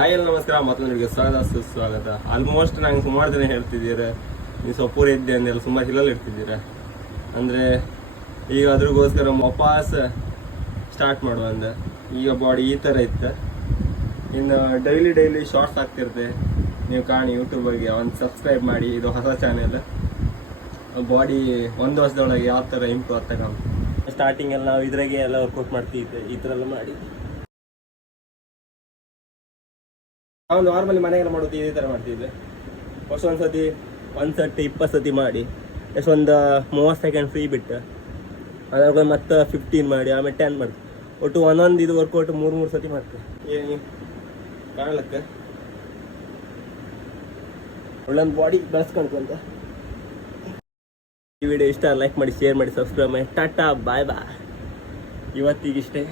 Hi ಎಲ್ಲ ನಮಸ್ಕಾರ. ಮತ್ತೊಂದಿಗೆ ಸ್ವಾಗತ ಸುಸ್ವಾಗತ. ಆಲ್ಮೋಸ್ಟ್ ನಂಗೆ ಸುಮಾರು ಜನ ಹೇಳ್ತಿದ್ದೀರ ನೀವು ಸೊಪ್ಪೂರ ಇದ್ದೆ ಅಂದೆಲ್ಲ ಸುಮಾರು ಹಿಲ್ಲಲ್ಲಿ ಇರ್ತಿದ್ದೀರ. ಅಂದರೆ ಈಗ ಅದ್ರಿಗೋಸ್ಕರ ವಾಪಸ್ ಸ್ಟಾರ್ಟ್ ಮಾಡುವ ಅಂದ. ಈಗ ಬಾಡಿ ಈ ಥರ ಇತ್ತು. ಇನ್ನು ಡೈಲಿ ಶಾರ್ಟ್ಸ್ ಆಗ್ತಿರುತ್ತೆ, ನೀವು ಕಾಣಿ ಯೂಟ್ಯೂಬರ್ಗೆ ಒಂದು ಸಬ್ಸ್ಕ್ರೈಬ್ ಮಾಡಿ. ಇದು ಹೊಸ ಚಾನೆಲ್. ಬಾಡಿ ಒಂದು ವರ್ಷದೊಳಗೆ ಯಾವ ಥರ ಇಂಪ್ರೂವ್ ಆಗ್ತಾ ಸ್ಟಾರ್ಟಿಂಗ್ ಎಲ್ಲ ನಾವು ಇದ್ರಾಗೆ ಎಲ್ಲ ವರ್ಕೌಟ್ ಮಾಡ್ತಿದ್ದೆ, ಈ ಥರ ಎಲ್ಲ ಮಾಡಿ. ನಾವು ನಾರ್ಮಲಿ ಮನೆಗೆಲ್ಲ ಮಾಡೋದು ಇದೇ ಥರ ಮಾಡ್ತಿದ್ದೆ. ಫಸ್ಟ್ ಒಂದು ಸತಿ 20 ಸತಿ ಮಾಡಿ ಎಷ್ಟೊಂದು 30 ಸೆಕೆಂಡ್ ಫ್ರೀ ಬಿಟ್ಟು ಅದ್ರಾಗ ಮತ್ತೆ 15 ಮಾಡಿ ಆಮೇಲೆ 10 ಮಾಡ್ತೀವಿ. ಒಟ್ಟು ಒಂದೊಂದು ಇದು ವರ್ಕೌಟ್ 3 ಸತಿ ಮಾಡ್ತೀವಿ. ಏನು ಕಾಣಲಕ್ಕೆ ಒಳ್ಳೊಂದು ಬಾಡಿ ಬೆಳೆಸ್ಕೊಂಡ್ಕೊಂತ. ಈ ವಿಡಿಯೋ ಇಷ್ಟ ಲೈಕ್ ಮಾಡಿ, ಶೇರ್ ಮಾಡಿ, ಸಬ್ಸ್ಕ್ರೈಬ್ ಮಾಡಿ. ಟಾಟಾ ಬಾಯ್ ಬಾಯ್. ಇವತ್ತಿಗಿಷ್ಟೇ.